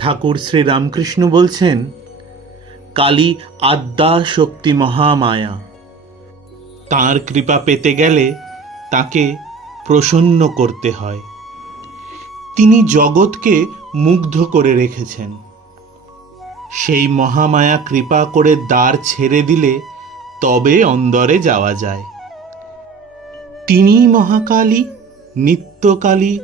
ঠাকুর শ্রী রামকৃষ্ণ বলছেন, কালী আদ্যা শক্তি মহামায়া। তাঁর কৃপা পেতে গেলে তাকে প্রসন্ন করতে হয়। তিনি জগৎকে মুগ্ধ করে রেখেছেন। সেই মহামায়া কৃপা করে দ্বার ছেড়ে দিলে তবে অন্দরে যাওয়া যায়। তিনিই মহাকালী, নিত্যকালী,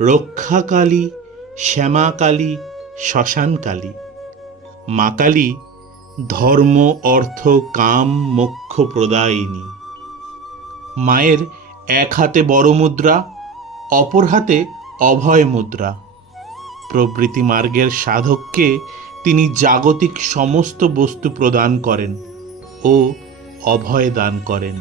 রক্ষাকালী, শ্যামাকালী, শ্মশানকালী। মা কালী ধর্ম, অর্থ, কাম, মোক্ষ প্রদায়িনী। মায়ের এক হাতে বড় মুদ্রা, অপর হাতে অভয় মুদ্রা। প্রবৃত্তি মার্গের সাধককে তিনি জাগতিক সমস্ত বস্তু প্রদান করেন ও অভয় দান করেন।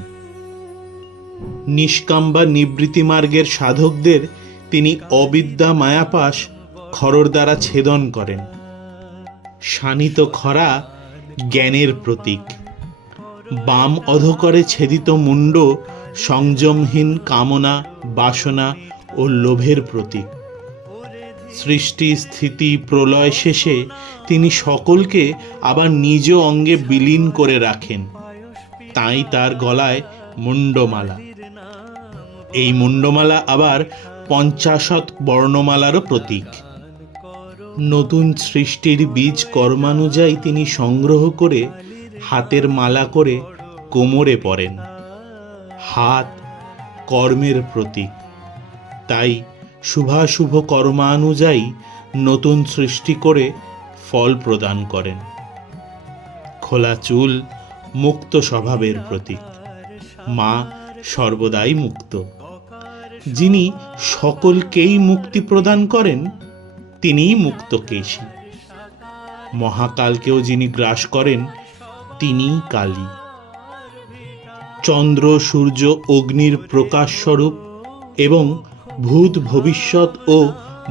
নিষ্কাম বা নিবৃত্তি মার্গের সাধকদের তিনি অবিদ্যা মায়াপাশ খড়র দ্বারা ছেদন করেন। শানিত খরা জ্ঞানের প্রতীক। বাম অধকরে ছেদিত মুণ্ড সংযমহীন কামনা, বাসনা ও লোভের প্রতীক। সৃষ্টি, স্থিতি, প্রলয় শেষে তিনি সকলকে আবার নিজ অঙ্গে বিলীন করে রাখেন। তাই তার গলায় মুণ্ডমালা। এই মুণ্ডমালা আবার 50 বর্ণমালারও প্রতীক। নতুন সৃষ্টির বীজ কর্মানুযায়ী তিনি সংগ্রহ করে হাতের মালা করে কোমরে পরেন। হাত কর্মের প্রতীক। তাই শুভাশুভ কর্মানুযায়ী নতুন সৃষ্টি করে ফল প্রদান করেন। খোলা চুল মুক্ত স্বভাবের প্রতীক। মা সর্বদাই মুক্ত। যিনি সকলকেই মুক্তি প্রদান করেন তিনিই মুক্তকেশী। মহাকালকেও যিনি গ্রাস করেন তিনিই কালী। চন্দ্র, সূর্য, অগ্নির প্রকাশ স্বরূপ এবং ভূত, ভবিষ্যৎ ও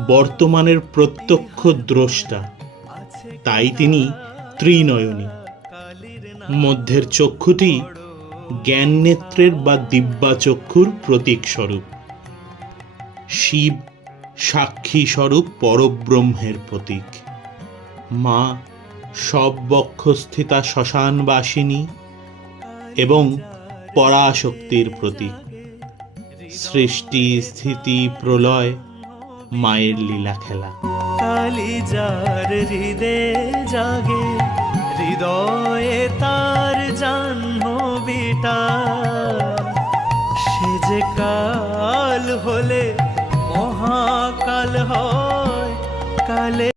বর্তমানের প্রত্যক্ষ দ্রষ্টা। তাই তিনি ত্রিনয়নী। মধ্যের চক্ষুটি জ্ঞান নেত্রের বা দিব্যাচক্ষুর প্রতীক স্বরূপ। শিব সাক্ষী স্বরূপ পরব্রহ্মের প্রতীক। মা সব বক্ষস্থিতা শ্মশানবাসিনী এবং পরাশক্তির প্রতীক। সৃষ্টি, স্থিতি, প্রলয় মায়ের লীলা খেলা। কালী যার হৃদয়ে জাগে, হৃদয়ে তার জাহ্নবীটা। সে যে কাল হলে মহাকাল হয়, কালে